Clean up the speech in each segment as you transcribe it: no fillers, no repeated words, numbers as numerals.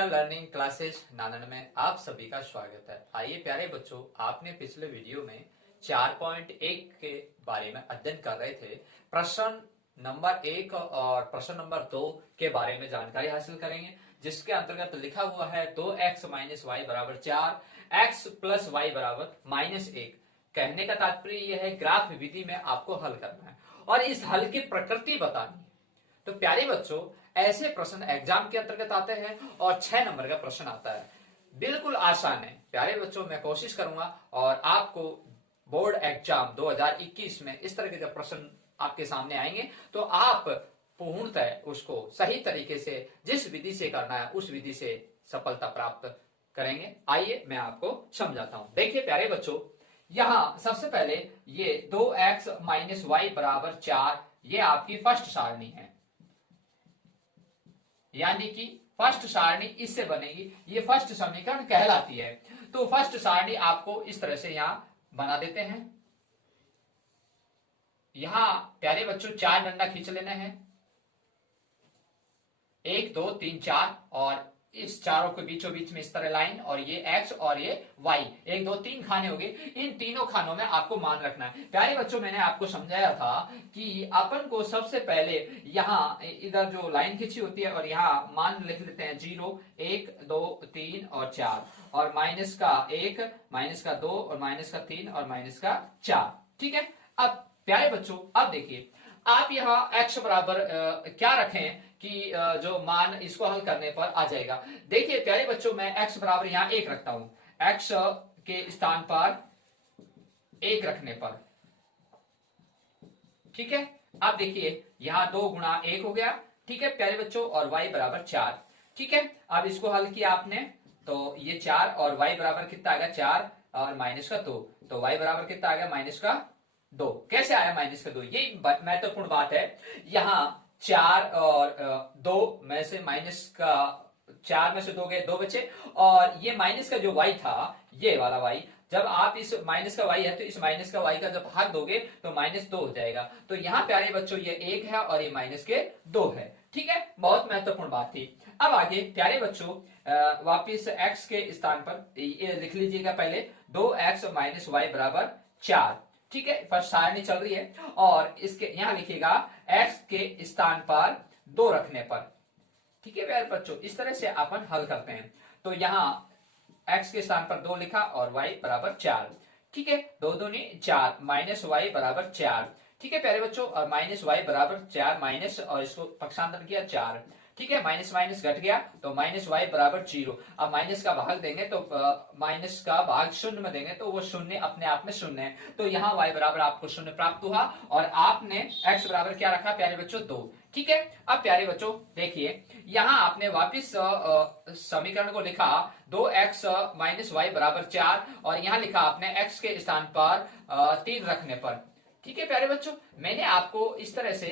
नमस्कार learning classes नानन में आप सभी का स्वागत है। आइए प्यारे बच्चों, आपने पिछले वीडियो में 4.1 के बारे में अध्ययन कर रहे थे। प्रश्न नंबर 1 और प्रश्न नंबर 2 के बारे में जानकारी हासिल करेंगे, जिसके अंतर्गत लिखा हुआ है 2x माइनस वाई बराबर 4, x प्लस वाई बराबर -1। कहने का तात्पर्य यह है ग्राफ विधि में आपको हल करना है और इस हल की प्रकृति बतानी है। तो प्यारे बच्चों, ऐसे प्रश्न एग्जाम के अंतर्गत आते हैं और 6 नंबर का प्रश्न आता है। बिल्कुल आसान है प्यारे बच्चों, मैं कोशिश करूंगा और आपको बोर्ड एग्जाम 2021 में इस तरह के जब प्रश्न आपके सामने आएंगे तो आप पूर्णतः उसको सही तरीके से जिस विधि से करना है उस विधि से सफलता प्राप्त करेंगे। आइए मैं आपको समझाता हूं। देखिए प्यारे बच्चों, यहां सबसे पहले ये 2x माइनस वाई बराबर 4 ये आपकी फर्स्ट सारणी है, यानी कि फर्स्ट सारणी इससे बनेगी। ये फर्स्ट समीकरण कहलाती है। तो फर्स्ट सारणी आपको इस तरह से यहां बना देते हैं। यहां प्यारे बच्चों 4 डंडा खींच लेना है, 1 2 3 4, और इस चारों के बीचों बीच में इस तरह लाइन, और ये x और ये y, 1 2 3 खाने हो गए। इन तीनों खानों में आपको मान रखना है। प्यारे बच्चों, मैंने आपको समझाया था कि अपन को सबसे पहले यहाँ इधर जो लाइन खींची होती है और यहाँ मान लिख लेते हैं 0 1 2 3 और 4, और माइनस का 1, माइनस का 2 और माइनस का 3 और माइनस का 4। ठीक है। अब प्यारे बच्चों, अब देखिए आप यहाँ x बराबर क्या रखें कि जो मान इसको हल करने पर आ जाएगा। देखिए प्यारे बच्चों, मैं x बराबर यहाँ 1 रखता हूं। x के स्थान पर 1 रखने पर, ठीक है। अब देखिए यहाँ 2 गुणा 1 हो गया, ठीक है प्यारे बच्चों, और y बराबर 4, ठीक है। अब इसको हल किया आपने तो ये 4 और y बराबर कितना आ गया 4 और माइनस का 2, तो y बराबर कितना आ गया -2। कैसे आया -2? ये महत्वपूर्ण बात है। यहाँ 4 और 2 में से माइनस का 4 में से 2 गए, 2 बचे, और ये माइनस का जो y था, ये वाला y, जब आप इस माइनस का y है तो इस माइनस का y का जब भाग दोगे तो -2 हो जाएगा। तो यहाँ प्यारे बच्चों ये 1 है और ये -2 है, ठीक है। बहुत महत्वपूर्ण बात थी। अब आगे प्यारे बच्चों, वापिस x के स्थान पर ये लिख लीजिएगा पहले 2x माइनस वाई बराबर 4, ठीक है। फर्स्ट सारणी चल रही है और इसके यहां लिखिएगा x के स्थान पर 2 रखने पर, ठीक है प्यारे बच्चों। इस तरह से अपन हल करते हैं। तो यहां x के स्थान पर 2 लिखा और y बराबर 4, ठीक है। 2 दूनी 4, माइनस वाई बराबर 4, ठीक है प्यारे बच्चों, और माइनस वाई बराबर 4 माइनस, और इसको पक्षांतर किया 4, ठीक है। माइनस माइनस घट गया तो माइनस वाई बराबर 0। अब माइनस का भाग देंगे तो माइनस का भाग शून्य में देंगे तो वो शून्य अपने आप में शून्य है, तो यहाँ y बराबर आपको शून्य प्राप्त हुआ और आपने x बराबर क्या रखा प्यारे बच्चों 2, ठीक है। अब प्यारे बच्चों देखिए, यहाँ आपने वापिस समीकरण को लिखा 2x माइनस वाई बराबर 4, और यहाँ लिखा आपने x के स्थान पर 3 रखने पर, ठीक है प्यारे बच्चों। मैंने आपको इस तरह से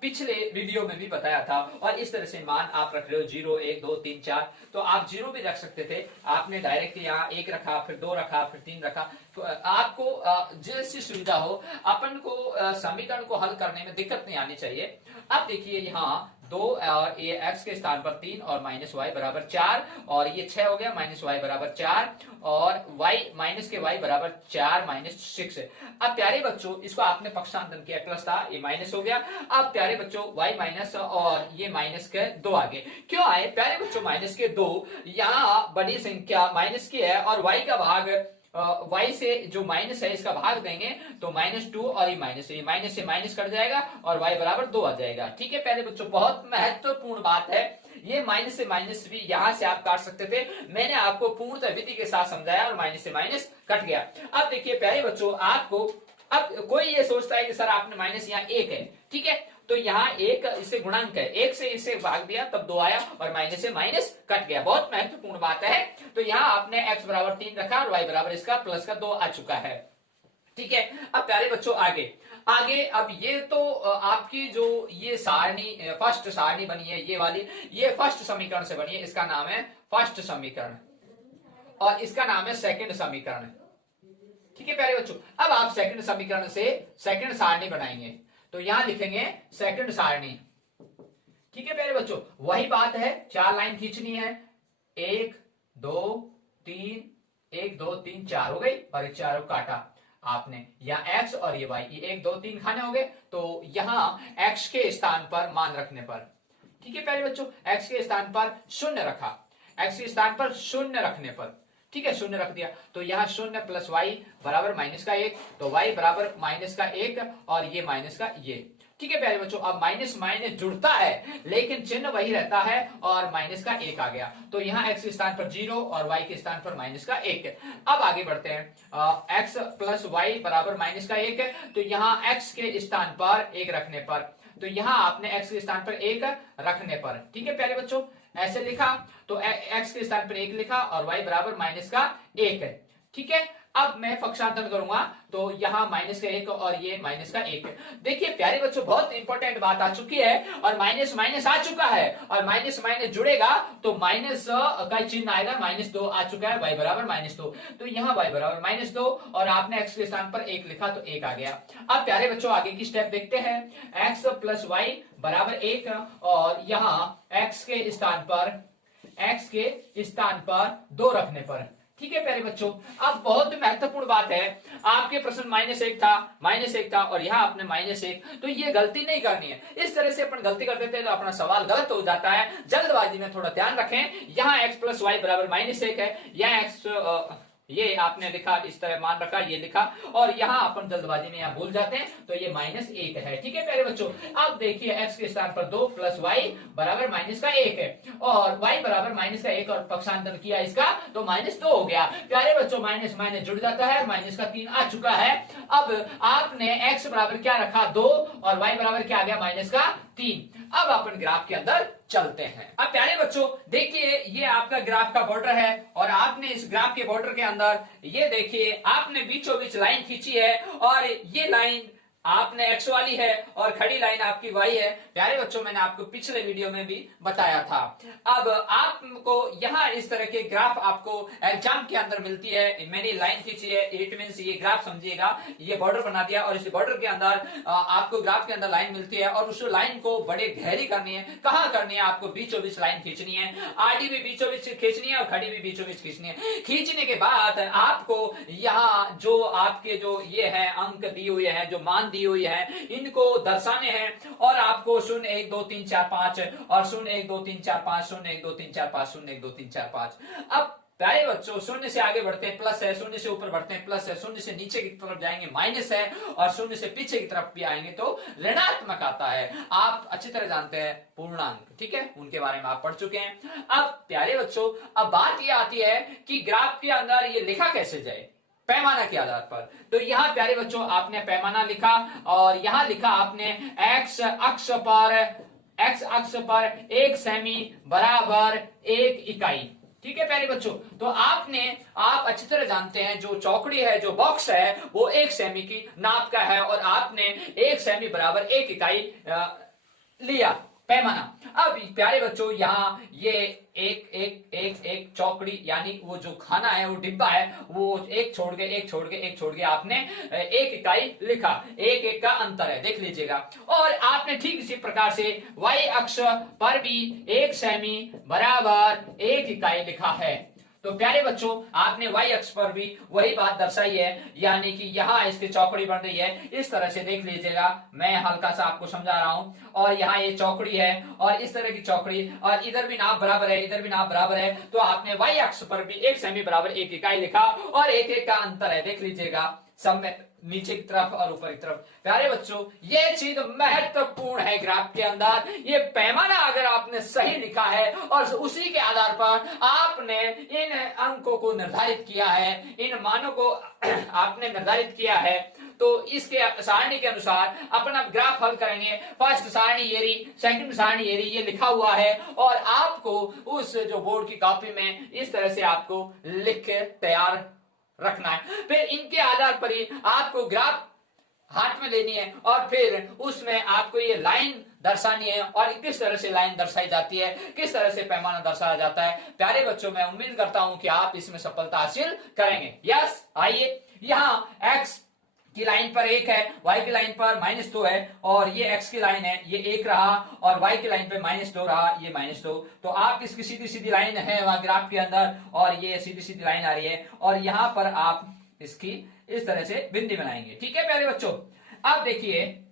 पिछले वीडियो में भी बताया था, और इस तरह से मान आप रख रहे हो 0 1 2 3 4, तो आप 0 भी रख सकते थे। आपने डायरेक्ट यहाँ 1 रखा, फिर 2 रखा, फिर 3 रखा, तो आपको जैसी सुविधा हो, अपन को समीकरण को हल करने में दिक्कत नहीं आनी चाहिए। अब देखिए यहाँ 2 और ये x के स्थान पर 3 और माइनस वाई बराबर 4, और ये 6 हो गया, माइनस वाई बराबर 4, और y माइनस के y बराबर 4 माइनस 6। अब प्यारे बच्चों इसको आपने पक्षांतर किया, प्लस था, ये माइनस हो गया। अब प्यारे बच्चों y माइनस और ये माइनस के 2 आगे क्यों आए प्यारे बच्चों? माइनस के 2, यहाँ बड़ी संख्या माइनस की है और y का भाग y से जो माइनस है इसका भाग देंगे तो -2, और ये माइनस से माइनस कट जाएगा और y बराबर 2 आ जाएगा, ठीक है प्यारे बच्चों। बहुत महत्वपूर्ण बात है, ये माइनस से माइनस भी यहां से आप काट सकते थे, मैंने आपको पूर्णतः विधि के साथ समझाया और माइनस से माइनस कट गया। अब देखिए प्यारे बच्चों, आपको अब कोई ये सोचता है कि सर आपने माइनस यहाँ 1 है, ठीक है, तो यहाँ 1 इससे गुणांक है, 1 से इसे भाग दिया तब 2 आया और माइनस से माइनस कट गया। बहुत महत्वपूर्ण बात है। तो यहाँ आपने x बराबर 3 रखा और y बराबर इसका प्लस का 2 आ चुका है, ठीक है। अब प्यारे बच्चों आगे अब ये तो आपकी जो ये सारणी फर्स्ट सारणी बनी है, ये वाली, ये फर्स्ट समीकरण से बनी है, इसका नाम है फर्स्ट समीकरण और इसका नाम है सेकंड समीकरण, ठीक है प्यारे बच्चों। अब आप सेकंड समीकरण से सेकंड सारणी बनाएंगे, तो यहां लिखेंगे सेकंड सारणी, ठीक है प्यारे बच्चों। वही बात है, 4 लाइन खींचनी है, 1 2 3, 1 2 3 4 हो गई और ये चारों काटा आपने, या x और ये y, ये 1 2 3 खाने हो गए। तो यहां x के स्थान पर मान रखने पर, ठीक है प्यारे बच्चों, x के स्थान पर शून्य रखा, x के स्थान पर शून्य रखने पर, ठीक है, शून्य रख दिया, तो यहाँ शून्य प्लस y बराबर माइनस का 1, तो y बराबर माइनस का 1 और ये माइनस का ये, ठीक है प्यारे बच्चों। अब माइनस माइनस जुड़ता है लेकिन चिन्ह वही रहता है और माइनस का 1 आ गया, तो यहाँ x के स्थान पर 0 और y के स्थान पर माइनस का 1। अब आगे बढ़ते हैं, x प्लस वाई बराबर माइनस का 1, तो यहाँ x के स्थान पर 1 रखने पर, तो यहाँ आपने x के स्थान पर 1 रखने पर, ठीक है प्यारे बच्चों, ऐसे लिखा, तो x के स्थान पर 1 लिखा और y बराबर माइनस का 1 है, ठीक है। अब मैं पक्षांतर करूंगा तो यहाँ माइनस का 1 और ये माइनस का 1। देखिए प्यारे बच्चों, बहुत इंपॉर्टेंट बात आ चुकी है और माइनस माइनस आ चुका है और माइनस माइनस जुड़ेगा तो माइनस का चिन्ह आएगा, -2 आ चुका है, y बराबर -2, तो यहाँ y बराबर -2 और आपने x के स्थान पर 1 लिखा तो 1 आ गया। अब प्यारे बच्चों आगे की स्टेप देखते हैं, x प्लस y बराबर 1 और यहाँ x के स्थान पर 2 रखने पर, ठीक है प्यारे बच्चों। अब बहुत महत्वपूर्ण बात है, आपके प्रश्न -1 था और यहाँ आपने -1, तो ये गलती नहीं करनी है। इस तरह से अपन गलती कर देते हैं तो अपना सवाल गलत हो जाता है, जल्दबाजी में थोड़ा ध्यान रखें। यहाँ x प्लस वाई बराबर -1 है, यहाँ x ये आपने लिखा, इस तरह मान रखा, ये लिखा, और यहाँ अपन जल्दबाजी में यहाँ भूल जाते हैं तो ये -1 है, ठीक है प्यारे बच्चों। अब देखिए x के स्थान पर 2 प्लस वाई बराबर -1 है और y बराबर -1 और पक्षांतर किया इसका तो -2 हो गया। प्यारे बच्चों माइनस माइनस जुड़ जाता है, -3 आ चुका है। अब आपने x बराबर क्या रखा 2 और y बराबर क्या आ गया -3। अब अपन ग्राफ के अंदर चलते हैं। अब प्यारे बच्चों देखिए, ये आपका ग्राफ का बॉर्डर है और आपने इस ग्राफ के बॉर्डर के अंदर ये देखिए आपने बीचों बीच लाइन खींची है और ये लाइन आपने x वाली है और खड़ी लाइन आपकी y है। प्यारे बच्चों मैंने आपको पिछले वीडियो में भी बताया था। अब आपको यहाँ इस तरह के ग्राफ आपको एग्जाम के अंदर मिलती है, मैंने लाइन खींची है, इट मींस ये ग्राफ समझिएगा, ये बॉर्डर बना दिया और इस बॉर्डर के अंदर आपको ग्राफ के अंदर लाइन मिलती है और उस लाइन को बड़े गहरी करनी है। कहाँ करनी है? आपको बीचों बीच लाइन खींचनी है, आडी भी बीचों बीच खींचनी है और खड़ी भी बीचों बीच खींचनी है। खींचने के बाद आपको यहाँ जो आपके जो ये है अंक दिए हुए हैं, जो मान दी हुई है, इनको दर्शाने हैं और आपको 0 1 2 3 4 5 और 0 1 2 3 4 5 0 1 2 3 4 5 0 1 2 3 4 5। अब प्यारे बच्चों 0 से आगे बढ़ते हैं प्लस है, 0 से ऊपर बढ़ते हैं प्लस है, 0 से नीचे की तरफ जाएंगे माइनस है और 0 से पीछे की तरफ भी आएंगे तो ऋणात्मक आता है। आप अच्छी तरह जानते हैं पूर्णांक, ठीक है, उनके बारे में आप पढ़ चुके हैं। अब प्यारे बच्चों अब बात यह आती है कि ग्राफ के अंदर ये लिखा कैसे जाए, पैमाना के आधार पर। तो यहाँ प्यारे बच्चों आपने पैमाना लिखा और यहाँ लिखा आपने x अक्ष पर 1 सेमी बराबर 1 इकाई, ठीक है प्यारे बच्चों। तो आप अच्छी तरह जानते हैं जो चौकड़ी है, जो बॉक्स है वो 1 सेमी की नाप का है और आपने 1 सेमी बराबर 1 इकाई लिया पैमाना। अब प्यारे बच्चों यहाँ ये एक चौकड़ी यानी वो जो खाना है, वो डिब्बा है, वो एक छोड़ के आपने 1 इकाई लिखा, 1 का अंतर है, देख लीजिएगा। और आपने ठीक इसी प्रकार से y अक्ष पर भी 1 सेमी बराबर 1 इकाई लिखा है। तो प्यारे बच्चों आपने y अक्ष पर भी वही बात दर्शाई है, यानी कि यहाँ इसकी चौकड़ी बन रही है, इस तरह से देख लीजिएगा, मैं हल्का सा आपको समझा रहा हूं। और यहाँ ये चौकड़ी है और इस तरह की चौकड़ी और इधर भी नाप बराबर है, इधर भी नाप बराबर है, तो आपने y अक्ष पर भी 1 सेमी बराबर 1 इकाई लिखा और 1 का अंतर है, देख लीजिएगा, सब में नीचे की तरफ और ऊपर की तरफ। प्यारे बच्चों ये चीज महत्वपूर्ण है ग्राफ के अंदर, ये पैमाना अगर आपने सही लिखा है और उसी के आधार पर आपने इन अंकों को निर्धारित किया है, इन मानों को आपने निर्धारित किया है, तो इसके सारणी के अनुसार अपना ग्राफ हल करेंगे। फर्स्ट सारणी ये रही, सेकंड सारणी ये रही, ये लिखा हुआ है और आपको उस जो बोर्ड की कॉपी में इस तरह से आपको लिख के तैयार रखना है। फिर इनके आधार पर ही आपको ग्राफ हाथ में लेनी है और फिर उसमें आपको ये लाइन दर्शानी है और किस तरह से लाइन दर्शाई जाती है, किस तरह से पैमाना दर्शाया जाता है। प्यारे बच्चों मैं उम्मीद करता हूं कि आप इसमें सफलता हासिल करेंगे। यस, आइए यहाँ x की लाइन पर 1 है, y की लाइन पर -2 है, और ये x की लाइन है, ये 1 रहा, और y की लाइन पे -2 रहा, ये -2। तो आप इसकी सीधी सीधी लाइन है वहां ग्राफ के अंदर, और ये सीधी सीधी लाइन आ रही है, और यहां पर आप इसकी इस तरह से बिंदी बनाएंगे। ठीक है प्यारे बच्चों, अब देखिए,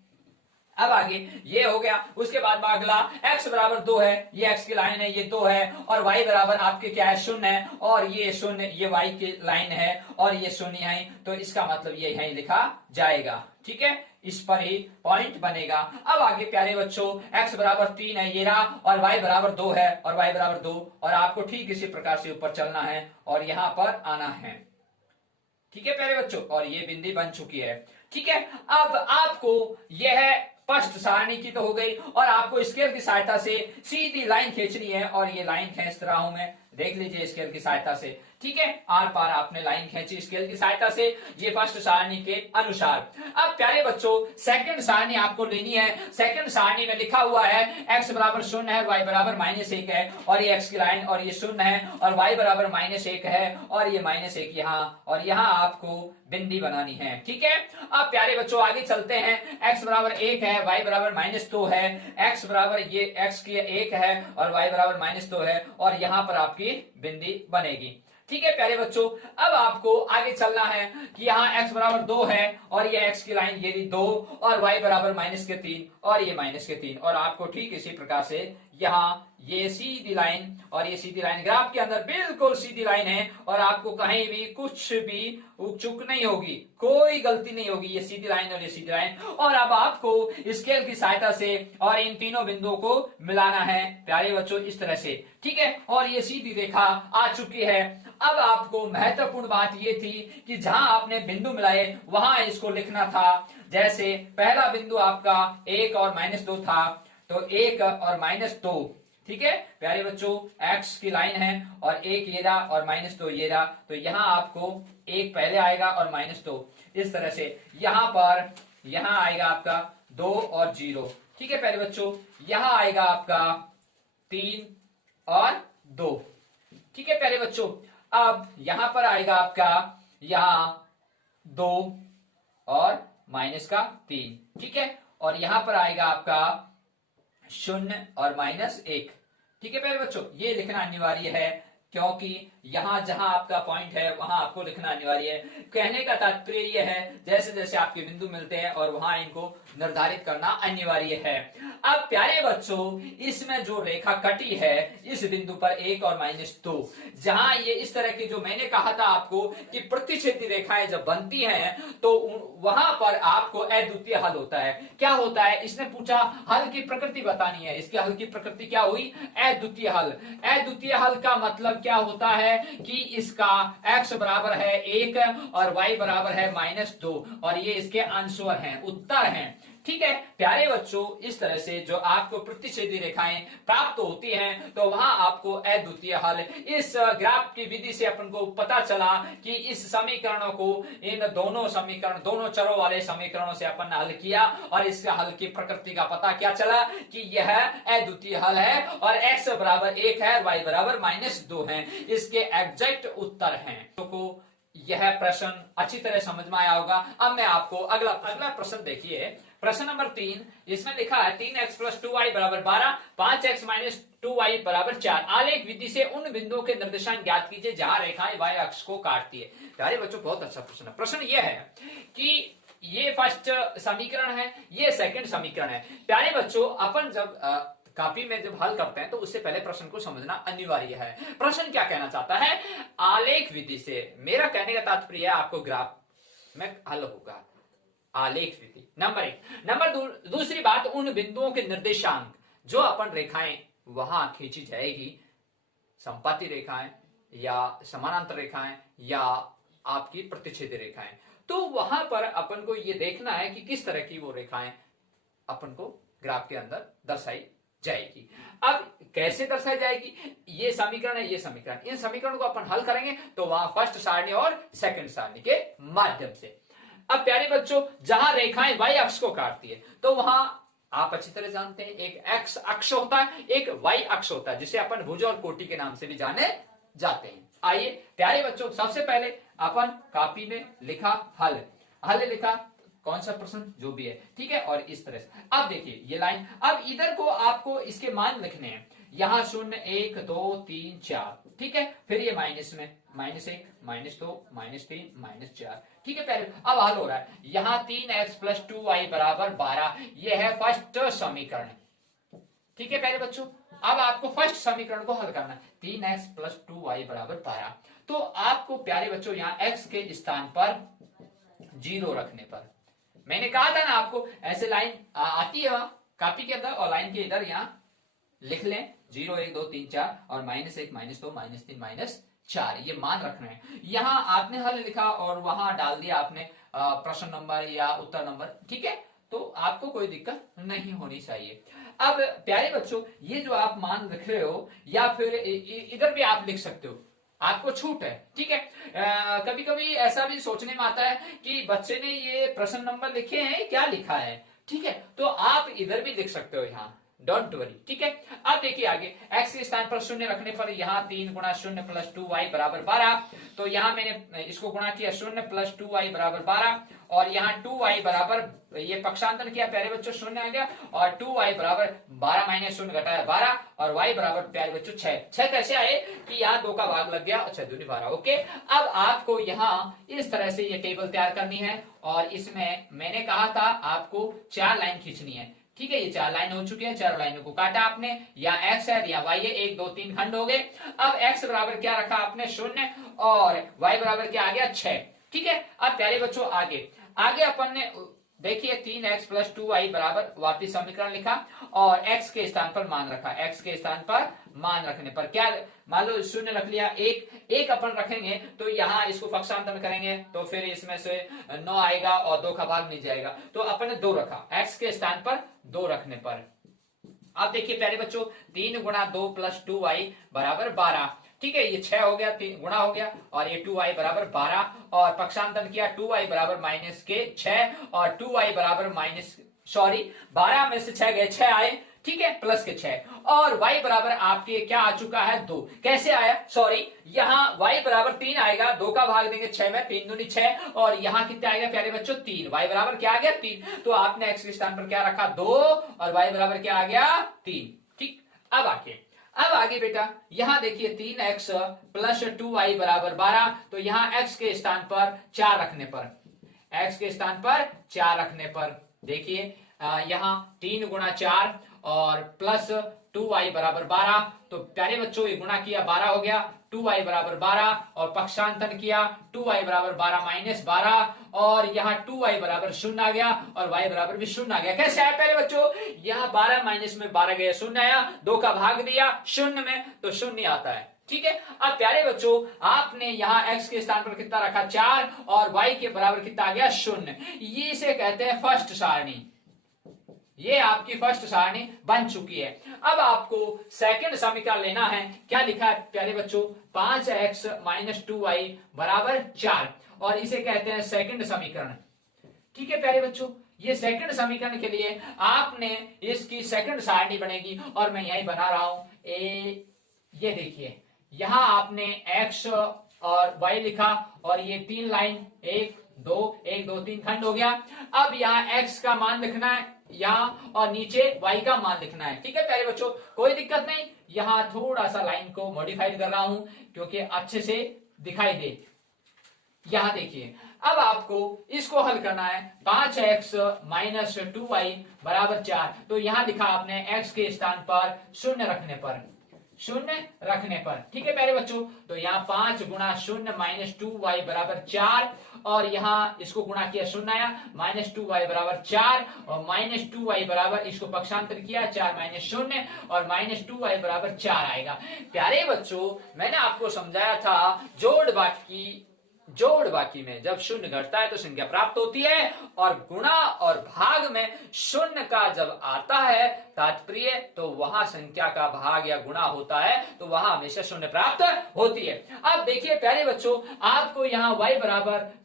अब आगे ये हो गया। उसके बाद अगला x बराबर 2 है, ये x की लाइन है, ये 2 है, और y बराबर आपके क्या है, 0 है, और ये 0, ये y की लाइन है, और ये 0 है, तो इसका मतलब ये यहीं लिखा जाएगा। ठीक है, इस पर ही पॉइंट बनेगा। अब आगे प्यारे बच्चों, x बराबर 3 है, ये रहा, और y बराबर 2 है, और y बराबर 2, और आपको ठीक इसी प्रकार से ऊपर चलना है और यहां पर आना है। ठीक है प्यारे बच्चों, और ये बिंदी बन चुकी है। ठीक है, अब आपको यह फर्स्ट सारणी की तो हो गई, और आपको स्केल की सहायता से सीधी लाइन खींचनी है, और ये लाइन खींच रहा हूं मैं, देख लीजिए स्केल की सहायता से। ठीक है, आर पार आपने लाइन खींची स्केल की सहायता से, ये फर्स्ट सारणी के अनुसार। अब प्यारे बच्चों, सेकंड सारणी आपको लेनी है। सेकंड सारणी में लिखा हुआ है x बराबर 0 है, y बराबर -1 है, और ये x की लाइन, और ये 0 है, और y बराबर -1 है, और ये -1 यहाँ, और यहाँ आपको बिंदी बनानी है। ठीक है, अब प्यारे बच्चों आगे चलते हैं। x बराबर 1 है, y बराबर -2 है, x बराबर ये x की 1 है, और y बराबर -2 है, और यहाँ पर आपकी बिंदी बनेगी। ठीक है प्यारे बच्चों, अब आपको आगे चलना है कि यहाँ x बराबर 2 है, और ये x की लाइन ये 2, और y बराबर -3, और ये -3, और आपको ठीक इसी प्रकार से यहाँ ये सीधी लाइन, और ये सीधी लाइन ग्राफ के अंदर बिल्कुल सीधी लाइन है, और आपको कहीं भी कुछ भी चूक नहीं होगी, कोई गलती नहीं होगी, ये सीधी लाइन और ये सीधी लाइन। और अब आपको स्केल की सहायता से और इन तीनों बिंदुओं को मिलाना है प्यारे बच्चों, इस तरह से। ठीक है, और ये सीधी रेखा आ चुकी है। अब आपको महत्वपूर्ण बात ये थी कि जहां आपने बिंदु मिलाए वहां इसको लिखना था। जैसे पहला बिंदु आपका 1 और -2 था, तो 1 और -2। ठीक है प्यारे बच्चों, x की लाइन है, और 1 ये रहा, और -2 ये रहा, तो यहां आपको 1 पहले आएगा और -2, इस तरह से। यहां पर यहां आएगा आपका 2 और 0। ठीक है प्यारे बच्चों, यहां आएगा आपका 3 और 2। ठीक है प्यारे बच्चों, अब यहां पर आएगा आपका यहां 2 और -3। ठीक है, और यहां पर आएगा आपका 0 और -1। ठीक है प्यारे बच्चों, ये लिखना अनिवार्य है, क्योंकि यहां जहां आपका पॉइंट है वहां आपको लिखना अनिवार्य है। कहने का तात्पर्य यह है, जैसे जैसे आपके बिंदु मिलते हैं और वहां इनको निर्धारित करना अनिवार्य है। अब प्यारे बच्चों, इसमें जो रेखा कटी है इस बिंदु पर 1 और -2, जहां ये इस तरह की, जो मैंने कहा था आपको कि प्रतिच्छेदी रेखाएं जब बनती हैं तो वहां पर आपको अद्वितीय हल होता है। क्या होता है, इसने पूछा हल की प्रकृति बतानी है। इसके हल की प्रकृति क्या हुई, अद्वितीय हल। अद्वितीय हल का मतलब क्या होता है कि इसका x बराबर है 1 और y बराबर है -2, और ये इसके आंसर हैं, उत्तर हैं। ठीक है प्यारे बच्चों, इस तरह से जो आपको प्रतिच्छेदी रेखाएं प्राप्त होती हैं तो वहां आपको अद्वितीय हल, इस ग्राफ की विधि से अपन को पता चला कि इस समीकरणों को, इन दोनों समीकरण, दोनों चरों वाले समीकरणों से अपन ने हल किया, और इसके हल की प्रकृति का पता क्या चला कि यह अद्वितीय हल है, और x बराबर 1 है, y बराबर -2 है, इसके एग्जैक्ट उत्तर हैं। तो यह प्रश्न अच्छी तरह समझ में आया होगा। अब मैं आपको अगला प्रश्न देखिए, प्रश्न नंबर 3। इसमें लिखा है 3x + 2y = 12, 5x - 2y = 4। आलेख विधि से उन बिंदुओं के निर्देशांक ज्ञात कीजिए जहां रेखाएं y अक्ष को काटती है। प्यारे बच्चों, बहुत अच्छा प्रश्न है। प्रश्न यह है कि ये फर्स्ट समीकरण है, ये सेकंड समीकरण है। प्यारे बच्चों, अपन जब कॉपी में जब हल करते हैं तो उससे पहले प्रश्न को समझना अनिवार्य है। प्रश्न क्या कहना चाहता है, आलेख विधि से, मेरा कहने का तात्पर्य है आपको ग्राफ में हल होगा, आलेख विधि नंबर 1। नंबर दूसरी बात, उन बिंदुओं के निर्देशांक जो अपन रेखाएं वहां खींची जाएगी, संपाती रेखाएं या समानांतर रेखाएं या आपकी प्रतिच्छेदी रेखाएं, तो वहां पर अपन को यह देखना है कि किस तरह की वो रेखाएं अपन को ग्राफ के अंदर दर्शाई जाएगी। अब कैसे दर्शाई जाएगी, ये समीकरण है, ये समीकरण, इन समीकरणों को अपन हल करेंगे तो वहां फर्स्ट सारणी और सेकंड सारणी के माध्यम से। अब प्यारे बच्चों, जहां रेखाएं y अक्ष को काटती है तो वहां आप अच्छी तरह जानते हैं एक x अक्ष होता है, एक y अक्ष होता है, जिसे अपन भुज और कोटि के नाम से भी जाने जाते हैं। आइए प्यारे बच्चों, सबसे पहले अपन कॉपी में लिखा हल लिखा कौन सा प्रश्न जो भी है, ठीक है। और इस तरह से अब देखिए ये लाइन, अब इधर को आपको इसके मान लिखने हैं, यहां 0 1 2 3 4, ठीक है। फिर ये माइनस में -1 -2 -3 -4, ठीक है। पहले अब हल हो रहा है, यहां 3x + 2y = 12, ये है फर्स्ट समीकरण, ठीक है प्यारे बच्चों। अब आपको फर्स्ट समीकरण को हल करना है, 3x + 2y = 12। तो आपको प्यारे बच्चों यहाँ x के स्थान पर 0 रखने पर, मैंने कहा था ना आपको ऐसे लाइन आती है वहां कॉपी के अंदर, और लाइन के इधर यहाँ लिख लें 0 1 2 3 4 और -1 -2 -3 -4, ये मान रखना है। यहाँ आपने हल लिखा और वहां डाल दिया आपने प्रश्न नंबर या उत्तर नंबर, ठीक है। तो आपको कोई दिक्कत नहीं होनी चाहिए। अब प्यारे बच्चों ये जो आप मान लिख रहे हो, या फिर इधर भी आप लिख सकते हो, आपको छूट है, ठीक है। कभी कभी ऐसा भी सोचने में आता है कि बच्चे ने ये प्रश्न नंबर लिखे हैं, क्या लिखा है, ठीक है। तो आप इधर भी लिख सकते हो, यहाँ डोंट वरी, ठीक है। अब देखिए आगे, x के स्थान पर 0 रखने पर यहाँ 3 × 0 + 2y = 12, तो यहाँ मैंने इसको गुणा किया 0 + 2y = 12, और यहाँ 2y बराबर, ये पक्षांतर किया प्यारे बच्चों 0 आ गया, और 2y = 12 - 0 घटाया 12, और y बराबर प्यारे बच्चों 6 कैसे आए कि यहाँ 2 का भाग लग गया, अच्छा 2 12, ओके। अब आपको यहाँ इस तरह से ये टेबल तैयार करनी है, और इसमें मैंने कहा था आपको 4 लाइन खींचनी है, ठीक है। ये 4 लाइन हो चुकी है, 4 लाइनों को काटा आपने, या x है या y है, 1 2 3 खंड हो गए। अब x बराबर क्या रखा आपने 0, और y बराबर क्या आ गया 6, ठीक है। अब प्यारे बच्चों आगे अपन ने देखिए 3x + 2y = वापिस समीकरण लिखा, और x के स्थान पर मान रखा, x के स्थान पर मान रखने पर क्या, मान लो 0 रख लिया, 1 अपन रखेंगे तो यहाँ इसको पक्षांतर करेंगे तो फिर इसमें से 9 आएगा और 2 का भाग नहीं जाएगा, तो अपन ने 2 रखा, x के स्थान पर 2 रखने पर। अब देखिए प्यारे बच्चों 3 × 2 + 2y = 12, ठीक है। ये 6 हो गया, 3 गुणा हो गया, और ये 2y = 12, और पक्षांतर किया 2y = -6, और 2y = 12 में से 6 गए, 6 आए, ठीक है, प्लस के 6, और y बराबर आपके क्या आ चुका है 2, कैसे आया, सॉरी यहाँ y बराबर 3 आएगा, 2 का भाग देंगे 6 में, 3 दूनी 6, और यहाँ कितना आएगा प्यारे बच्चों 3, y बराबर क्या आ गया 3, तो आपने x के स्थान पर क्या रखा 2, और y बराबर क्या आ गया 3, ठीक। अब आगे बेटा यहाँ देखिए 3x + 2y = 12, तो यहाँ x के स्थान पर 4 रखने पर, x के स्थान पर 4 रखने पर देखिए यहाँ 3 × 4 और प्लस 2y = 12, तो प्यारे बच्चों ये गुणा किया 12 हो गया, 2y = 12, और पक्षांतर किया 2y = 12 - 12, और यहाँ 2y = 0 आ गया, और y बराबर भी 0 आ गया। कैसे आया प्यारे बच्चों, यहाँ 12 माइनस में 12 गया, 0 आया, 2 का भाग दिया 0 में तो 0 आता है, ठीक है। अब प्यारे बच्चों आपने यहाँ x के स्थान पर कितना रखा 4, और y के बराबर कितना आ गया 0, ये इसे कहते हैं फर्स्ट सारणी, ये आपकी फर्स्ट सारणी बन चुकी है। अब आपको सेकंड समीकरण लेना है, क्या लिखा है प्यारे बच्चों 5x - 2y = 4, और इसे कहते हैं सेकंड समीकरण, ठीक है प्यारे बच्चों। ये सेकंड समीकरण के लिए आपने इसकी सेकंड सारणी बनेगी, और मैं यही बना रहा हूं ये देखिए यहां आपने x और y लिखा, और ये 3 लाइन 1 2 3 खंड हो गया। अब यहाँ x का मान लिखना है यहाँ, और नीचे y का मान लिखना है, ठीक है प्यारे बच्चों, कोई दिक्कत नहीं। यहाँ थोड़ा सा लाइन को मॉडिफाइड कर रहा हूं क्योंकि अच्छे से दिखाई दे। यहाँ देखिए अब आपको इसको हल करना है, 5x - 2y = 4, तो यहाँ लिखा आपने x के स्थान पर 0 रखने पर, 0 रखने पर, ठीक है प्यारे बच्चों। तो यहाँ 5 × 0 - 2y = 4, और यहाँ इसको गुणा किया 0 आया, -2y = 4, और -2y बराबर इसको पक्षांतर किया 4 - 0, और -2y = 4 आएगा। प्यारे बच्चों मैंने आपको समझाया था जोड़ बाकी में जब 0 घटता है तो संख्या प्राप्त होती है, और गुणा और भाग में 0 का जब आता है तात्पर्य तो वहां संख्या का भाग या गुणा होता है, तो वहां हमेशा 0 प्राप्त होती है। अब देखिए प्यारे बच्चों आपको यहाँ y =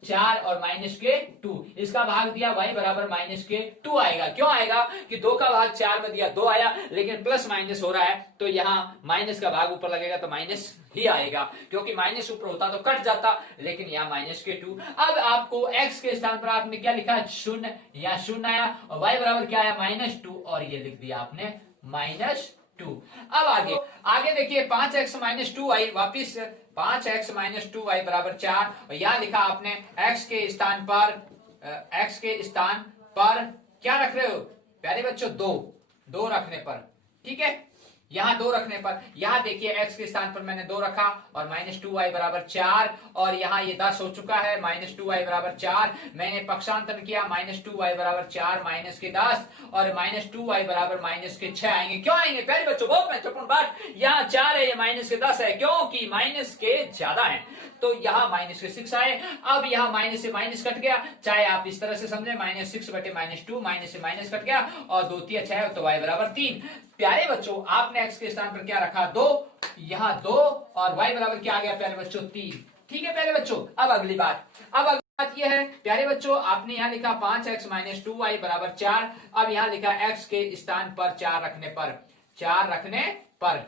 4 और -2, इसका भाग दिया y = -2 आएगा। क्यों आएगा कि 2 का भाग 4 में दिया 2 आया, लेकिन प्लस माइनस हो रहा है तो यहाँ माइनस का भाग ऊपर लगेगा तो माइनस ही आएगा, क्योंकि माइनस ऊपर होता तो कट जाता, लेकिन यहाँ माइनस के 2। अब आपको x के स्थान पर आपने क्या लिखा, शून्य, यहाँ शून्य आया और y बराबर क्या आया, -2, और ये लिख दिया आपने -2। अब आगे आगे देखिए 5x माइनस 2y, वापिस 5x माइनस 2y बराबर 4, और यहाँ लिखा आपने x के स्थान पर क्या रख रहे हो प्यारे बच्चों, 2 रखने पर, ठीक है, यहाँ 2 रखने पर, यहाँ देखिए x के स्थान पर मैंने 2 रखा और -2y बराबर 4, और यहाँ ये 10 हो चुका है, -2y बराबर 4, मैंने पक्षांतर किया, -2y बराबर 4 माइनस के 10 और -2y बराबर माइनस के 6 आएंगे। क्यों आएंगे प्यारे बच्चों, बहुत महत्वपूर्ण बात, यहाँ 4 है, ये माइनस के 10 है, क्योंकि माइनस के ज्यादा है, तो यहाँ माइनस के 6 आए। अब यहाँ माइनस से माइनस कट गया, चाहे आप इस तरह से समझे, -6 बटे -2, माइनस से माइनस कट गया और 2 3 6, तो y बराबर 3। प्यारे बच्चों आपने x के स्थान पर क्या रखा, 2, यहाँ 2, और y बराबर क्या आ गया प्यारे बच्चों, 3। ठीक है प्यारे बच्चों, अब अगली बात यह है प्यारे बच्चों, आपने यहाँ लिखा 5x माइनस 2y बराबर 4, अब यहाँ लिखा x के स्थान पर 4 रखने पर,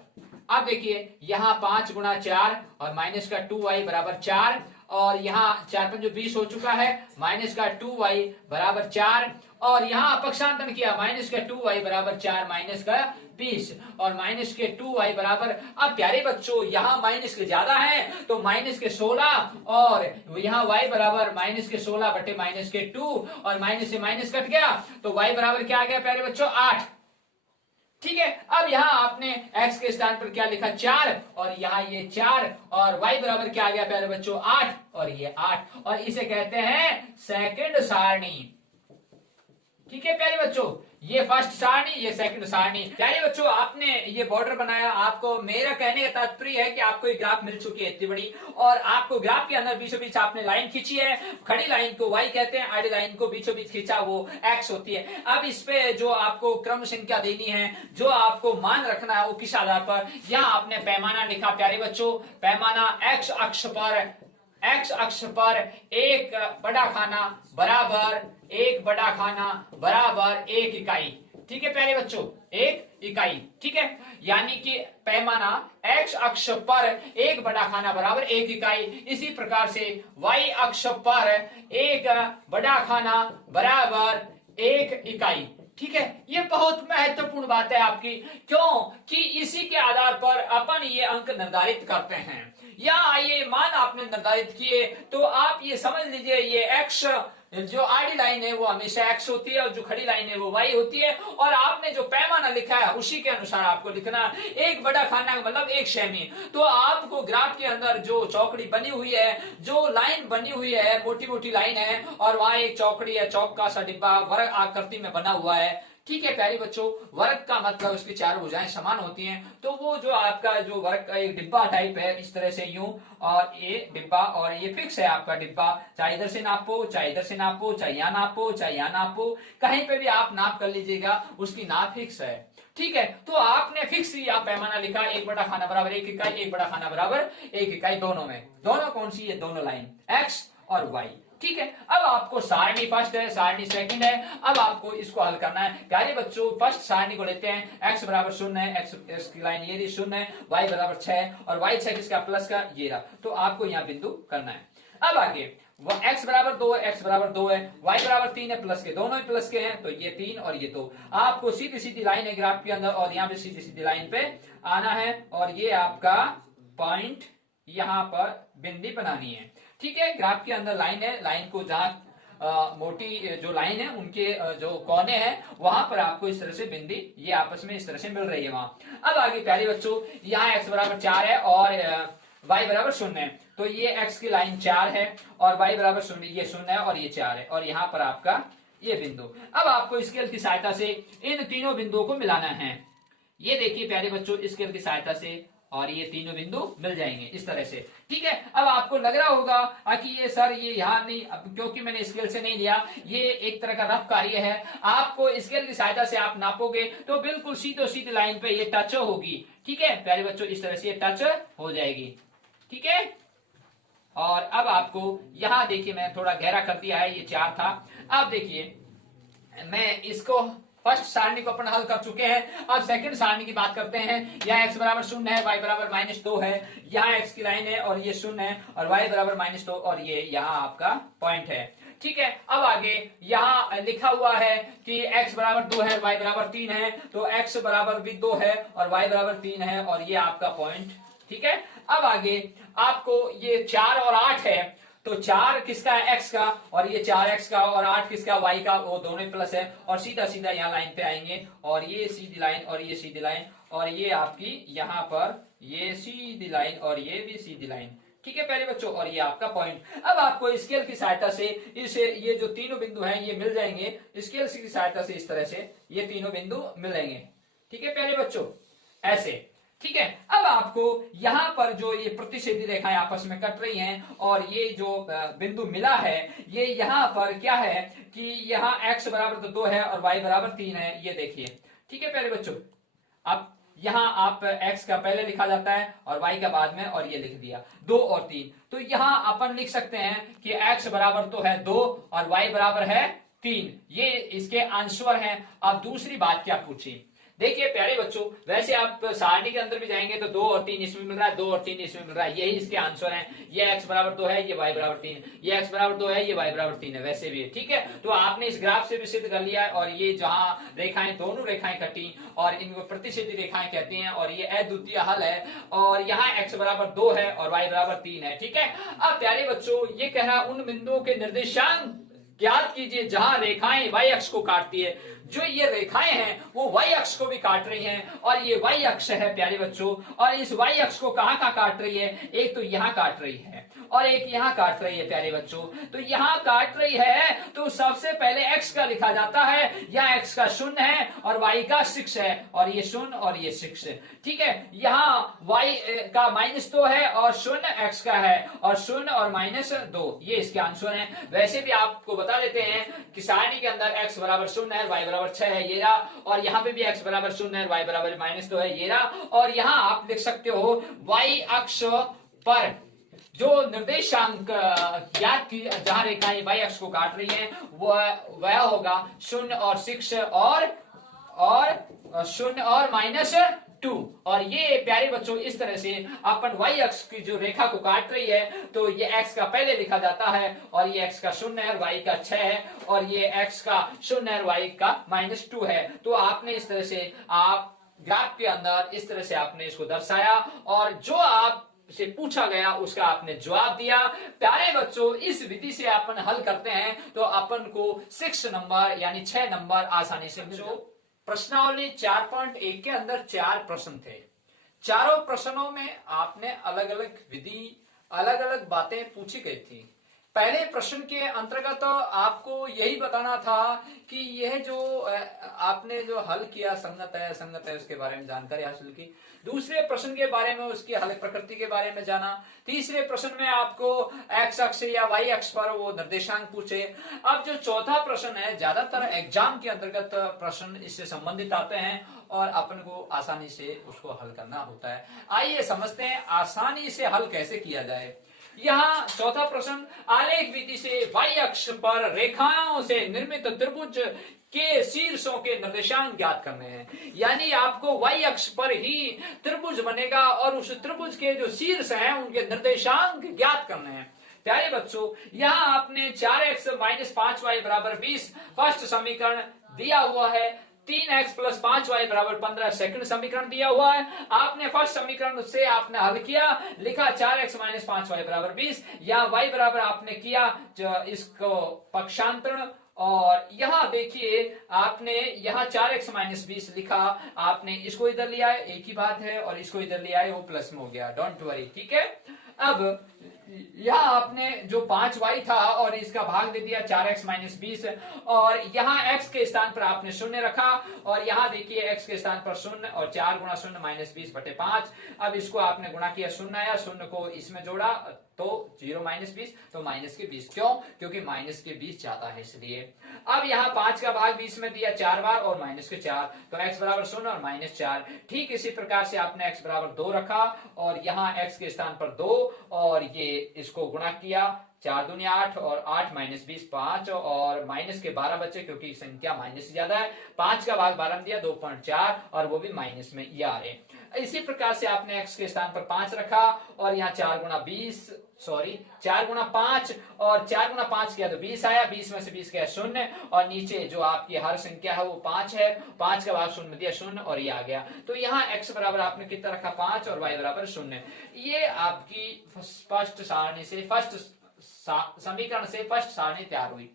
अब देखिए यहाँ 5 गुणा 4 और माइनस का 2y बराबर 4, और यहाँ 4 5 20 हो चुका है, माइनस का 2y बराबर 4, और यहाँ अपक्षांतरण किया, माइनस का 2y बराबर 4 माइनस का 20, और माइनस के 2y बराबर, अब प्यारे बच्चों यहाँ माइनस के ज्यादा है तो माइनस के 16, और यहाँ y बराबर माइनस के 16 बटे माइनस के 2, और माइनस से माइनस कट गया तो y बराबर क्या आ गया प्यारे बच्चों, 8। ठीक है, अब यहाँ आपने x के स्थान पर क्या लिखा, 4, और यहाँ ये 4, और y बराबर क्या आ गया प्यारे बच्चों, 8, और ये 8, और इसे कहते हैं सेकंड सारणी। ठीक है प्यारे बच्चों, ये फर्स्ट सारणी, ये सेकंड सारणी। प्यारे बच्चों आपने ये बॉर्डर बनाया, आपको मेरा कहने का तात्पर्य है कि आपको एक ग्राफ मिल चुकी है इतनी बड़ी, और आपको ग्राफ के अंदर बीचों बीच आपने लाइन खींची है, खड़ी लाइन को y कहते हैं, आड़ी लाइन को बीचों बीच खींचा वो x होती है। अब इस पे जो आपको क्रम संख्या देनी है, जो आपको मान रखना है वो किस आधार पर, यहाँ आपने पैमाना लिखा प्यारे बच्चों, पैमाना x अक्ष पर एक बड़ा खाना बराबर 1 इकाई। ठीक है प्यारे बच्चों, 1 इकाई, ठीक है, यानी कि पैमाना x अक्ष पर एक बड़ा खाना बराबर 1 इकाई, इसी प्रकार से y अक्ष पर एक बड़ा खाना बराबर 1 इकाई। ठीक है, ये बहुत महत्वपूर्ण बात है आपकी, क्यों कि इसी के आधार पर अपन ये अंक निर्धारित करते हैं, या ये मान आपने निर्धारित किए तो आप ये समझ लीजिए, ये x जो आड़ी लाइन है वो हमेशा x होती है और जो खड़ी लाइन है वो y होती है, और आपने जो पैमाना लिखा है उसी के अनुसार आपको लिखना। एक बड़ा खाना मतलब 1 सेमी, तो आपको ग्राफ के अंदर जो चौकड़ी बनी हुई है, जो लाइन बनी हुई है, मोटी मोटी लाइन है, और वहां एक चौकड़ी है, चौक का सा डिब्बा वर्ग आकृति में बना हुआ है। ठीक है प्यारे बच्चों, वर्ग का मतलब उसकी चारों भुजाएं समान होती हैं, तो वो जो आपका जो वर्ग का एक डिब्बा टाइप है, इस तरह से यूं, और ये डिब्बा, और ये फिक्स है आपका डिब्बा, चाहे इधर से नापो, चाहे इधर से नापो, चाहे यहाँ नापो, चाहे यहाँ नापो, कहीं पे भी आप नाप कर लीजिएगा, उसकी नाप फिक्स है। ठीक है, तो आपने फिक्स यहाँ पैमाना लिखा, एक बड़ा खाना बराबर 1 इकाई, एक बड़ा खाना बराबर 1 इकाई, दोनों में, दोनों कौन सी है, दोनों लाइन x और y। ठीक है, अब आपको सारणी फर्स्ट है, सारणी सेकंड है, अब आपको इसको हल करना है। प्यारे बच्चों फर्स्ट सारणी को लेते हैं, x बराबर 0 है, x की लाइन ये 0 है, y बराबर 6, और y 6 किसका, प्लस का, ये रहा, तो आपको यहाँ बिंदु करना है। अब आगे x बराबर 2 है, x बराबर 2 है, y बराबर 3 है, प्लस के, दोनों ही प्लस के हैं, तो ये 3 और ये 2, आपको सीधी सीधी लाइन है ग्राफ के अंदर, और यहाँ पे सीधी सीधी लाइन पे आना है, और ये आपका पॉइंट यहाँ पर बिंदी बनानी है। ठीक है, ग्राफ के अंदर लाइन है, लाइन को जहां मोटी जो लाइन है उनके जो कोने हैं वहां पर आपको इस तरह से बिंदी ये आपस में इस तरह से मिल रही है वहां। अब आगे प्यारे बच्चों, यहाँ x बराबर 4 है और y बराबर 0 है, तो ये x की लाइन 4 है और y बराबर 0, ये 0 है और ये 4 है, और यहाँ पर आपका ये बिंदु। अब आपको स्केल की सहायता से इन तीनों बिंदुओं को मिलाना है। ये देखिए प्यारे बच्चों, स्केल की सहायता से, और ये तीनों बिंदु मिल जाएंगे इस तरह से। ठीक है, अब आपको लग रहा होगा कि ये सर ये यहाँ नहीं, क्योंकि मैंने स्केल से नहीं लिया, ये एक तरह का रफ कार्य है, आपको स्केल की सहायता से आप नापोगे तो बिल्कुल सीधे सीधे लाइन पे ये टच होगी। ठीक है प्यारे बच्चों, इस तरह से ये टच हो जाएगी। ठीक है, और अब आपको यहाँ देखिए, मैं थोड़ा गहरा कर दिया है, ये 4 था, अब देखिए मैं इसको फर्स्ट सारणी को अपन हल कर चुके हैं। अब सेकंड सारणी की बात करते हैं। यहाँ x बराबर 0 है, y बराबर -2 है, यहाँ x की लाइन है और ये 0 है और y बराबर -2 और ये यहाँ आपका पॉइंट है। ठीक है, अब आगे यहाँ लिखा हुआ है कि x बराबर 2 है, y बराबर 3 है, तो x बराबर भी 2 है और y बराबर 3 है और ये आपका पॉइंट। ठीक है, अब आगे आपको ये 4 और 8 है, तो 4 किसका है, x का, और ये 4x का, और 8 किसका, y का, वो दोनों प्लस है और सीधा सीधा यहाँ लाइन पे आएंगे और ये सीधी लाइन और ये सीधी लाइन और ये आपकी यहाँ पर ये सीधी लाइन और ये भी सीधी लाइन। ठीक है प्यारे बच्चों, और ये आपका पॉइंट। अब आपको स्केल की सहायता से इसे ये जो तीनों बिंदु हैं ये मिल जाएंगे, स्केल की सहायता से इस तरह से ये तीनों बिंदु मिलेंगे। ठीक है प्यारे बच्चों, ऐसे। ठीक है, अब आपको यहाँ पर जो ये प्रतिच्छेदी रेखाएं आपस में कट रही हैं और ये जो बिंदु मिला है ये यहाँ पर क्या है कि यहाँ x बराबर 2 है और y बराबर 3 है, ये देखिए। ठीक है प्यारे बच्चों, अब यहाँ आप x का पहले लिखा जाता है और y का बाद में, और ये लिख दिया 2 और 3। तो यहाँ अपन लिख सकते हैं कि x बराबर तो है 2 और y बराबर है 3, ये इसके आंसर हैं। अब दूसरी बात क्या पूछी, देखिए प्यारे बच्चों, वैसे आप सारणी के अंदर भी जाएंगे तो 2 और 3 इसमें मिल रहा है, 2 और 3 इसमें मिल रहा है, यही इसके आंसर हैं। ये x बराबर 2 है, ये y बराबर 3, ये x बराबर 2 है, ये y बराबर 3 है, वैसे भी। ठीक है, तो आपने इस ग्राफ से भी सिद्ध कर लिया है और ये जहां रेखाएं दोनों रेखाएं कटी और इनको प्रतिच्छेदी रेखाएं कहते हैं और ये अद्वितीय हल है और यहाँ x बराबर 2 है और y बराबर 3 है। ठीक है, अब प्यारे बच्चों ये कह रहा उन बिंदुओं के निर्देशांक ज्ञात कीजिए जहां रेखाएं y अक्ष को काटती है। जो ये रेखाएं हैं वो y अक्ष को भी काट रही हैं और ये y अक्ष है प्यारे बच्चों, और इस y अक्ष को कहां कहां काट रही है, एक तो यहां काट रही है और एक यहां काट रही है प्यारे बच्चों। तो यहां काट रही है तो सबसे पहले x का लिखा जाता है, यहाँ x का 0 है और y का 6 है और ये 0 और ये 6 है। ठीक है, यहाँ y का -2 है और 0 x का है और 0 और -2 ये इसके आंसर हैं। वैसे भी आपको बता देते हैं कि सारणी के अंदर x बराबर 0 है, y बराबर 6 है, ये रहा, और यहाँ पे भी x बराबर 0 है, y बराबर -2 है, ये रहा, और यहाँ आप लिख सकते हो y अक्ष पर जो निर्देशांक ज्ञात की जहां रेखाएं y अक्ष को काट रही हैं वह होगा 0 और 6 और 0 और -2। और ये प्यारे बच्चों इस तरह से अपन y अक्ष की जो रेखा को काट रही है तो ये x का पहले लिखा जाता है और ये x का 0 है, y का 6 है और ये x का 0 है, y का -2 है। तो आपने इस तरह से आप ग्राफ के अंदर इस तरह से आपने इसको दर्शाया और जो आप से पूछा गया उसका आपने जवाब दिया। प्यारे बच्चों इस विधि से अपन हल करते हैं तो अपन को 6 नंबर यानी 6 नंबर आसानी से मिल जाए। प्रश्नावली 4.1 के अंदर 4 प्रश्न थे। चारों प्रश्नों में आपने अलग अलग विधि अलग अलग बातें पूछी गई थी। पहले प्रश्न के अंतर्गत आपको यही बताना था कि यह जो आपने जो हल किया संगत है असंगत है उसके बारे में जानकारी हासिल की। दूसरे प्रश्न के बारे में उसकी हल प्रकृति के बारे में जाना। तीसरे प्रश्न में आपको x अक्ष या y अक्ष पर वो निर्देशांक पूछे। अब जो चौथा प्रश्न है ज्यादातर एग्जाम के अंतर्गत प्रश्न इससे संबंधित आते हैं और अपन को आसानी से उसको हल करना होता है। आइए समझते हैं आसानी से हल कैसे किया जाए। यहाँ चौथा प्रश्न, आलेख विधि से y अक्ष पर रेखाओं से निर्मित त्रिभुज के शीर्षों के निर्देशांक ज्ञात करने हैं। यानी आपको y अक्ष पर ही त्रिभुज बनेगा और उस त्रिभुज के जो शीर्ष हैं उनके निर्देशांक ज्ञात करने हैं। प्यारे बच्चों यहाँ आपने 4x - 5y बराबर 20 फर्स्ट समीकरण दिया हुआ है, 3x + 5y बराबर 15 सेकंड समीकरण दिया हुआ है। आपने फर्स्ट समीकरण से आपने हल किया, लिखा 4x - 5y बराबर 20, या y बराबर आपने किया इसको पक्षांतरण और यहाँ देखिए आपने यहाँ 4x - 20 लिखा, आपने इसको इधर लिया है एक ही बात है और इसको इधर लिया है वो प्लस में हो गया, डोंट वरी। ठीक है, अब यहाँ आपने जो 5y था और इसका भाग दे दिया 4x - 20 और यहाँ x के स्थान पर आपने 0 रखा और यहाँ देखिए x के स्थान पर 0 और 4 गुणा 0 - 20/5। अब इसको आपने गुणा किया, 0 आया, 0 को इसमें जोड़ा तो 0 - 20 तो माइनस के 20। क्यों? क्योंकि माइनस के 20 ज्यादा है इसलिए। अब यहाँ 5 का भाग 20 में दिया 4 बार और -4 तो x बराबर 0 और -4। ठीक इसी प्रकार से आपने x बराबर 2 रखा और यहाँ x के स्थान पर 2 और ये इसको गुणा किया 4 दूनी 8 और 8 माइनस 20 5 और माइनस के 12 बचे क्योंकि संख्या माइनस से ज्यादा है। 5 का भाग 12 में दिया 2.4 और वो भी माइनस में ये आ रहे हैं। इसी प्रकार से आपने x के स्थान पर 5 रखा और यहाँ 4 गुना 5 और 4 गुना 5 किया तो 20 आया, 20 में से 20 गया 0 और नीचे जो आपकी हर संख्या है वो 5 है, 5 का भाग 0 दिया 0 और ये आ गया। तो यहाँ x बराबर आपने कितना रखा 5 और y बराबर 0। ये आपकी फर्स्ट सारणी से फर्स्ट समीकरण से फर्स्ट सारणी तैयार हुई।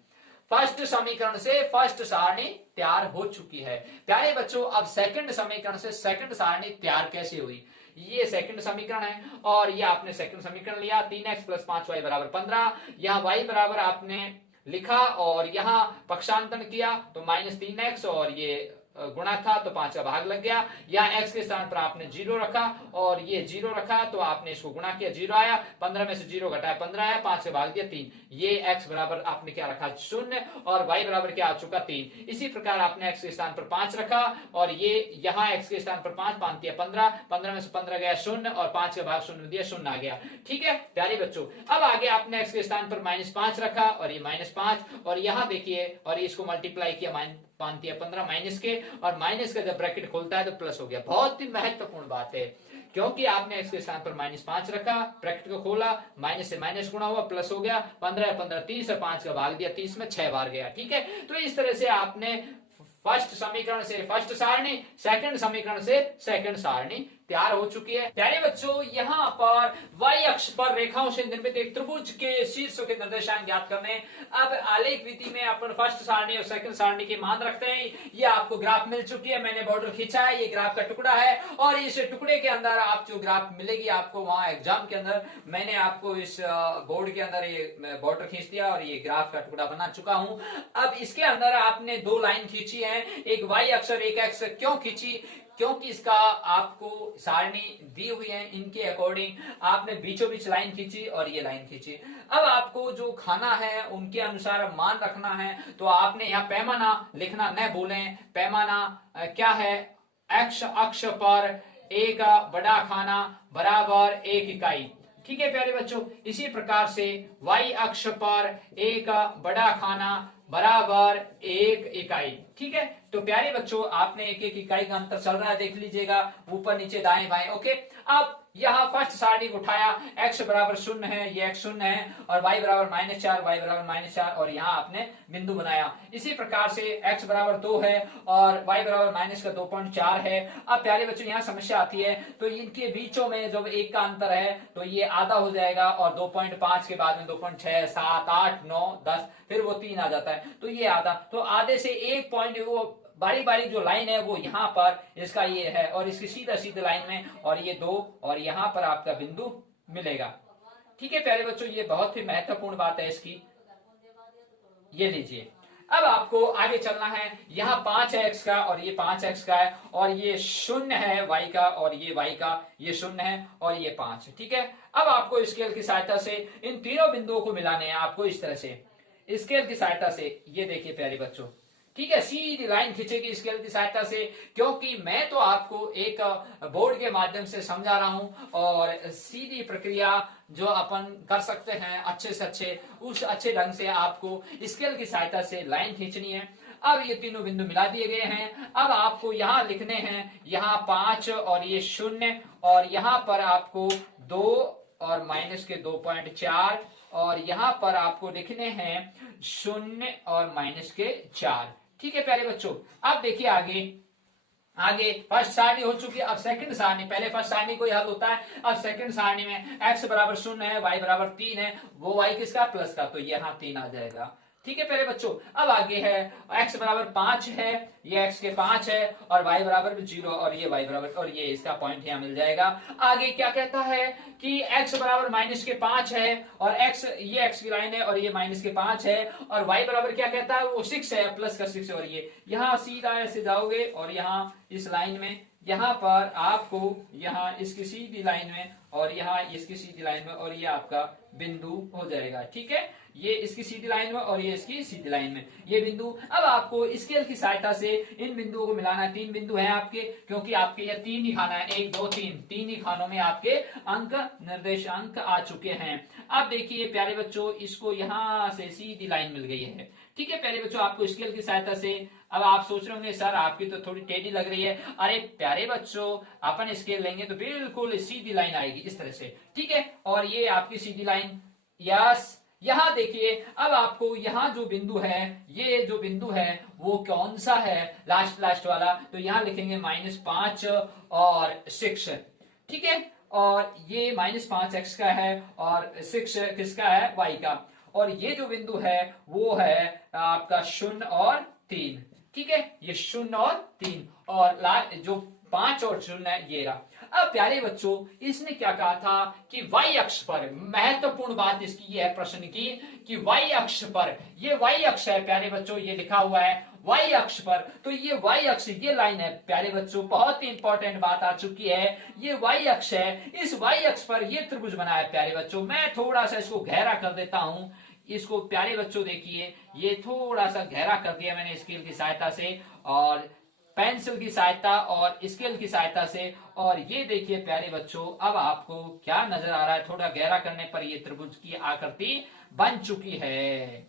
फर्स्ट समीकरण से फर्स्ट सारणी तैयार हो चुकी है। प्यारे बच्चों अब सेकंड समीकरण से सेकंड सारणी तैयार कैसे हुई, ये सेकंड समीकरण है और ये आपने सेकंड समीकरण लिया 3x प्लस 5y बराबर 15। यहाँ y बराबर आपने लिखा और यहाँ पक्षांतरण किया तो -3x और ये गुणा था तो 5 का भाग लग गया। यहाँ x के स्थान पर आपने 0 रखा और ये 0 रखा तो आपने इसको गुणा किया 0 आया, 15 में से 0 घटाया 15 आया, 5 का भाग दिया 3। ये x बराबर आपने क्या रखा 0 और y बराबर क्या आ चुका 3। इसी प्रकार आपने x के स्थान पर 5 रखा और ये यहाँ x के स्थान पर 5 दिया 15, 15 में से 15 गया 0 और 5 का भाग 0 दिया 0 आ गया। ठीक है प्यारे बच्चों अब आगे आपने x के स्थान पर -5 रखा और ये -5 और यहाँ देखिए और इसको मल्टीप्लाई किया 5 दिया 15 माइनस के और माइनस का जब ब्रैकेट खोलता है तो प्लस हो गया। बहुत ही महत्वपूर्ण बात है क्योंकि आपने x के स्थान पर -5 रखा, ब्रैकेट को खोला, माइनस से माइनस गुणा हुआ प्लस हो गया, 15 15 30 और 5 का भाग दिया 30 में 6 बार गया। ठीक है तो इस तरह से आपने फर्स्ट समीकरण से फर्स्ट सारणी, सेकंड समीकरण से सेकंड सारणी तैयार हो चुकी है। प्यारे बच्चों यहाँ पर y अक्ष पर रेखाओं से निर्मित एक त्रिभुज के शीर्षों के निर्देशांक ज्ञात करने। अब आलेख विधि में अपन फर्स्ट सारणी और सेकंड सारणी के मान रखते हैं। ये आपको ग्राफ मिल चुकी है, मैंने बॉर्डर खींचा है, ये ग्राफ का टुकड़ा है और इस टुकड़े के अंदर आप जो ग्राफ मिलेगी आपको वहां एग्जाम के अंदर, मैंने आपको इस बोर्ड के अंदर ये बॉर्डर खींच दिया और ये ग्राफ का टुकड़ा बना चुका हूं। अब इसके अंदर आपने 2 लाइन खींची है, एक y अक्ष और एक x। क्यों खींची, क्योंकि इसका आपको सारणी दी हुई है, इनके अकॉर्डिंग आपने बीचों बीच लाइन खींची और ये लाइन खींची। अब आपको जो खाना है उनके अनुसार मान रखना है तो आपने यहाँ पैमाना लिखना न भूलें। पैमाना क्या है, x अक्ष पर एक बड़ा खाना बराबर 1 इकाई। ठीक है प्यारे बच्चों इसी प्रकार से y अक्ष पर एक बड़ा खाना बराबर 1 इकाई। ठीक है तो प्यारे बच्चों आपने एक एक इकाई का अंतर चल रहा है, देख लीजिएगा ऊपर नीचे दाएं बाएं। ओके अब यहाँ फर्स्ट सारणी को उठाया, x बराबर 0 है, ये x 0 है और y बराबर -4, y बराबर -4 और यहाँ आपने बिंदु बनाया। इसी प्रकार से x बराबर 2 है और y बराबर -2.4 है। अब प्यारे बच्चों यहाँ समस्या आती है तो इनके बीचों में जब 1 का अंतर है तो ये आधा हो जाएगा और 2.5 के बाद में 2.6 7 8 9 10 फिर वो 3 आ जाता है तो ये आधा, तो आधे से 1 पॉइंट वो बारी बारी जो लाइन है वो यहाँ पर इसका ये है और इसकी सीधा सीधा लाइन में और ये 2 और यहाँ पर आपका बिंदु मिलेगा। ठीक है प्यारे बच्चों ये बहुत ही महत्वपूर्ण बात है इसकी, ये लीजिए। अब आपको आगे चलना है, यहाँ 5 है x का और ये 5x का है और ये 0 है y का और ये y का, ये 0 है और ये 5। ठीक है अब आपको स्केल की सहायता से इन तीनों बिंदुओं को मिलाने हैं। आपको इस तरह से स्केल की सहायता से, ये देखिए प्यारे बच्चों, ठीक है सीधी लाइन खींचेगी स्केल की सहायता से, क्योंकि मैं तो आपको एक बोर्ड के माध्यम से समझा रहा हूं और सीधी प्रक्रिया जो अपन कर सकते हैं अच्छे से अच्छे, उस अच्छे ढंग से आपको स्केल की सहायता से लाइन खींचनी है। अब ये तीनों बिंदु मिला दिए गए हैं। अब आपको यहाँ लिखने हैं, यहाँ 5 और ये 0 और यहाँ पर आपको 2 और माइनस के 2.4 और यहाँ पर आपको लिखने हैं 0 और माइनस के 4। ठीक है प्यारे बच्चों अब देखिए आगे फर्स्ट सारणी हो चुकी है। अब सेकंड सारणी, पहले फर्स्ट सारणी को हल होता है, अब सेकंड सारणी में x बराबर 0 है, y बराबर 3 है, वो y किसका प्लस का, तो यहाँ 3 आ जाएगा। ठीक है प्यारे बच्चों अब आगे है x बराबर 5 है, ये x के 5 है और y बराबर 0 और ये y बराबर, और ये इसका पॉइंट यहाँ मिल जाएगा। आगे क्या कहता है कि x बराबर -5 है और x, ये x की लाइन है और ये -5 है और y बराबर क्या कहता है वो 6 है, प्लस का 6 और ये यहाँ सीधा ऐसे जाओगे और यहाँ इस लाइन में यहाँ पर आपको यहाँ इसकी सीधी लाइन में और यहाँ इसकी सीधी लाइन में और ये आपका बिंदु हो जाएगा। ठीक है, ये इसकी सीधी लाइन में और ये इसकी सीधी लाइन में ये बिंदु। अब आपको स्केल की सहायता से इन बिंदुओं को मिलाना है। 3 बिंदु हैं आपके, क्योंकि आपके ये 3 ही खाना है, 1 2 3, 3 ही खानों में आपके अंक निर्देशांक आ चुके हैं। अब देखिए प्यारे बच्चों, इसको यहाँ से सीधी लाइन मिल गई है। ठीक है प्यारे बच्चों, आपको स्केल की सहायता से, अब आप सोच रहे होंगे सर आपकी तो थोड़ी टेढ़ी लग रही है। अरे प्यारे बच्चों, अपन स्केल लेंगे तो बिल्कुल सीधी लाइन आएगी इस तरह से। ठीक है, और ये आपकी सीधी लाइन। यस, यहां देखिए, अब आपको यहां जो बिंदु है, ये जो बिंदु है वो कौन सा है, लास्ट वाला, तो यहां लिखेंगे -5 और 6। ठीक है, और ये -5x का है और 6 किसका है, y का। और ये जो बिंदु है वो है आपका 0 और 3। ठीक है, ये 0 और 3 और जो 5 और 0 है ये रहा। अब प्यारे बच्चों, इसने क्या कहा था कि y अक्ष पर, महत्वपूर्ण बात इसकी ये है प्रश्न की कि y अक्ष पर, ये y अक्ष है प्यारे बच्चों, ये लिखा हुआ है y अक्ष पर, तो ये y अक्ष, ये लाइन है प्यारे बच्चों, बहुत ही इंपॉर्टेंट बात आ चुकी है। ये y अक्ष है, इस y अक्ष पर ये त्रिभुज बना है प्यारे बच्चों। मैं थोड़ा सा इसको गहरा कर देता हूं, इसको प्यारे बच्चों देखिए, ये थोड़ा सा गहरा कर दिया मैंने स्केल की सहायता से और पेंसिल की सहायता और स्केल की सहायता से। और ये देखिए प्यारे बच्चों, अब आपको क्या नजर आ रहा है, थोड़ा गहरा करने पर ये त्रिभुज की आकृति बन चुकी है।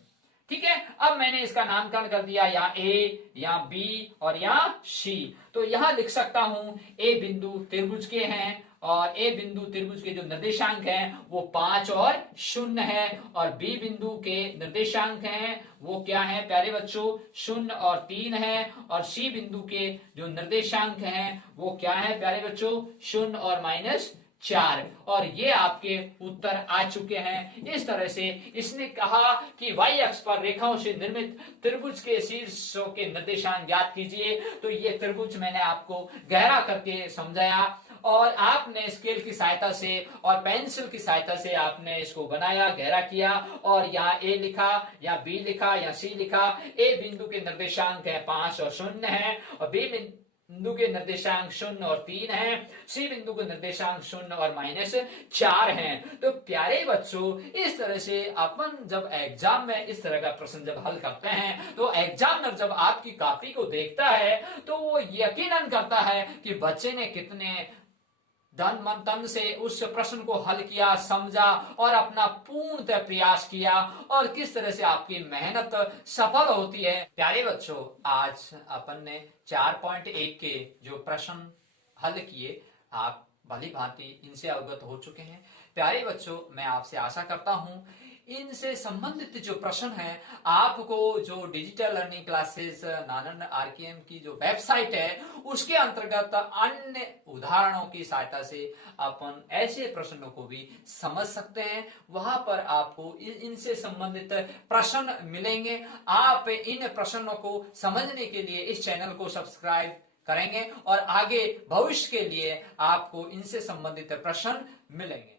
ठीक है, अब मैंने इसका नामकरण कर दिया, यहाँ ए, यहाँ बी और यहाँ सी। तो यहाँ लिख सकता हूं ए बिंदु त्रिभुज के हैं और ए बिंदु त्रिभुज के जो निर्देशांक हैं वो 5 और 0 है, और बी बिंदु के निर्देशांक हैं वो क्या है प्यारे बच्चों, 0 और 3 है, और सी बिंदु के जो निर्देशांक हैं वो क्या है प्यारे बच्चों, 0 और -4। और ये आपके उत्तर आ चुके हैं। इस तरह से इसने कहा कि y अक्ष पर रेखाओं से निर्मित त्रिभुज के शीर्षों के निर्देशांक ज्ञात कीजिए। तो ये त्रिभुज मैंने आपको गहरा करके समझाया और आपने स्केल की सहायता से और पेंसिल की सहायता से आपने इसको बनाया, गहरा किया, और यहाँ ए लिखा, यहाँ बी लिखा, यहाँ सी लिखा। ए बिंदु के निर्देशांक है 5 और 0 है, और बी बिंदु के निर्देशांक 0 और 3 है, सी बिंदु के निर्देशांक 0 और -4 हैं। तो प्यारे बच्चों, इस तरह से अपन जब एग्जाम में इस तरह का प्रश्न जब हल करते हैं तो एग्जामिनर जब आपकी कॉपी को देखता है तो वो यकीनन करता है कि बच्चे ने कितने धन मन तन से उस प्रश्न को हल किया, समझा और अपना पूर्णतः प्रयास किया, और किस तरह से आपकी मेहनत सफल होती है। प्यारे बच्चों, आज अपन ने 4.1 के जो प्रश्न हल किए, आप भली भांति इनसे अवगत हो चुके हैं। प्यारे बच्चों, मैं आपसे आशा करता हूं इनसे संबंधित जो प्रश्न है आपको जो डिजिटल लर्निंग क्लासेस नानंद आरकेएम की जो वेबसाइट है उसके अंतर्गत अन्य उदाहरणों की सहायता से अपन ऐसे प्रश्नों को भी समझ सकते हैं। वहां पर आपको इनसे संबंधित प्रश्न मिलेंगे। आप इन प्रश्नों को समझने के लिए इस चैनल को सब्सक्राइब करेंगे और आगे भविष्य के लिए आपको इनसे संबंधित प्रश्न मिलेंगे।